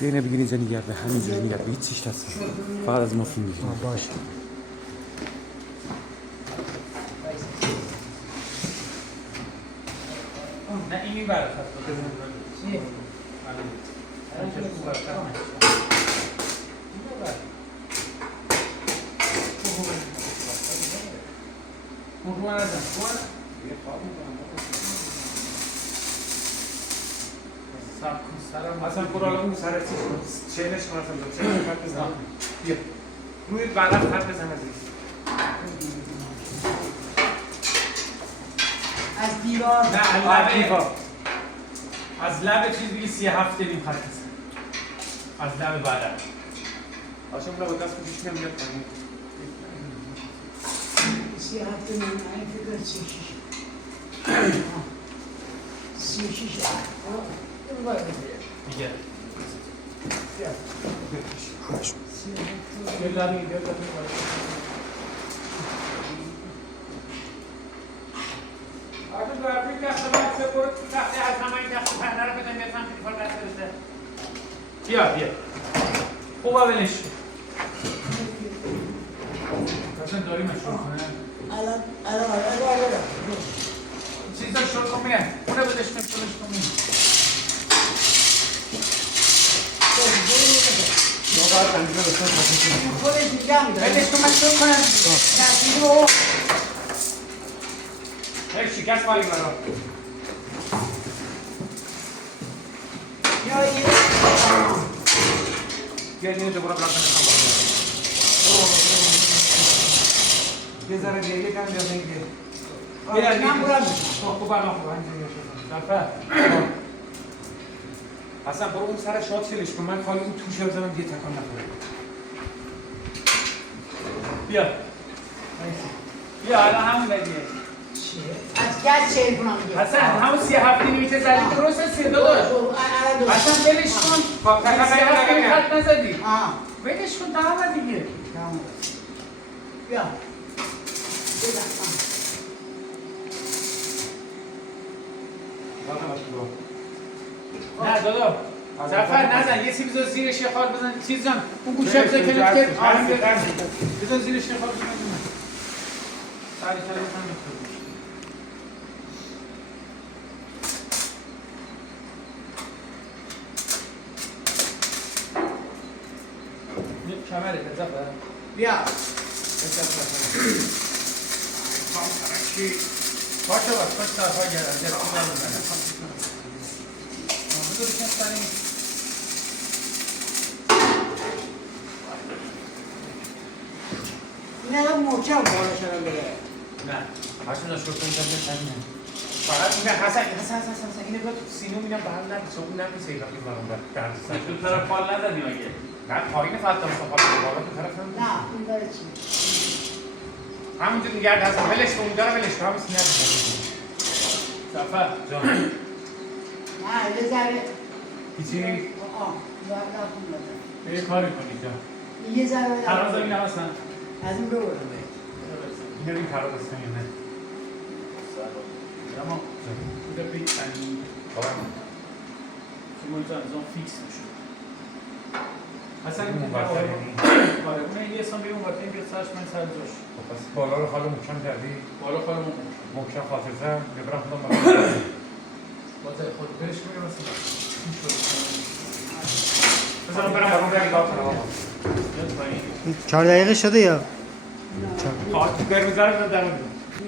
اینه بگیرین زنی گرده همینجوری میگرد به هیچ چیش دست فقط از مافین میگیرین باشه نه این میبره چیه؟ اصلا پرالا اون سر چینش کنم چینش خط بزن بیا روی بلد خط بزن از دیوار نه از لبه از لبه چیز بگی 37 نیم خط بزن از لبه بعد آشان بلا با دست بگیش نمیاد کنیم 37 نیم این فکر 36 این باید دیگه خوش آقا برای تخت بعد برو تو تخت از همین تخت پرده رو بدم یه سمت دیوار دست بده بیا خوبه ولش اصلا داریم شروع کنه الان چیزا شروع کن میگن اونه بدش کن شروعش کن میگن خودش دیگه میداره بدش کن من شروع کنم یک شکست مالی برا یا این بیا اینو دوباره بلند نمیخوام یه ذره دیگه کم بیا دیگه من برم خوب الان خوب انجام اصلا برو اون سر شاد شلش کن من خالی اون توشه بزنم دیگه تکان نخوره بیا الان همون دیگه از گز چه کنم دیگه حسن همون 37 میتر زدی درسته 32 داشت حسن ولش کن خط نزدی ولش کن تمام دیگه بیا نه دادا زفر نزن یه سیب بذار زیرش یه خال بزن چیز جان اون گوشه بذار کنار که آهنگ بذار زیرش یه خال بزن سری سری بزن کمره زفر بیا باشه باش طرفا گردن جرسی دار بزنه بذار بکن سری این الان محکم بالا شدن بره نه هاشون داشت کنم که فقط میگه حسن اینو تو سینو میگم به هم نمیشه اون نمیشه این وقتی برام درد تو طرف پال نزدی مگه نه پایین فلتم سفال بالا تو طرف هم نه این داره چی همونجور نگرد هستم ولش کن داره ولش کن همون سینه زفر جان نه یه ذره هیچی یه کاری کنی جان یه ذره هر روز این هم هستن از این ببرم این رو این کارو دستم یا نه اما بوده بیت کنی چون جان از اون فیکس میشود اصلا اون برتر آره اون یه سان بیرون وقتی که سرش من سر جاش پس بالا رو خاله محکم کردی بالا خاله محکم خاطر زن ببرم خودم بازه خود برش کنی مثلا این شد بزنم برم برام رو نگاه کنم 4 دقیقه شده یا؟ خواهد تو گرمی زرم در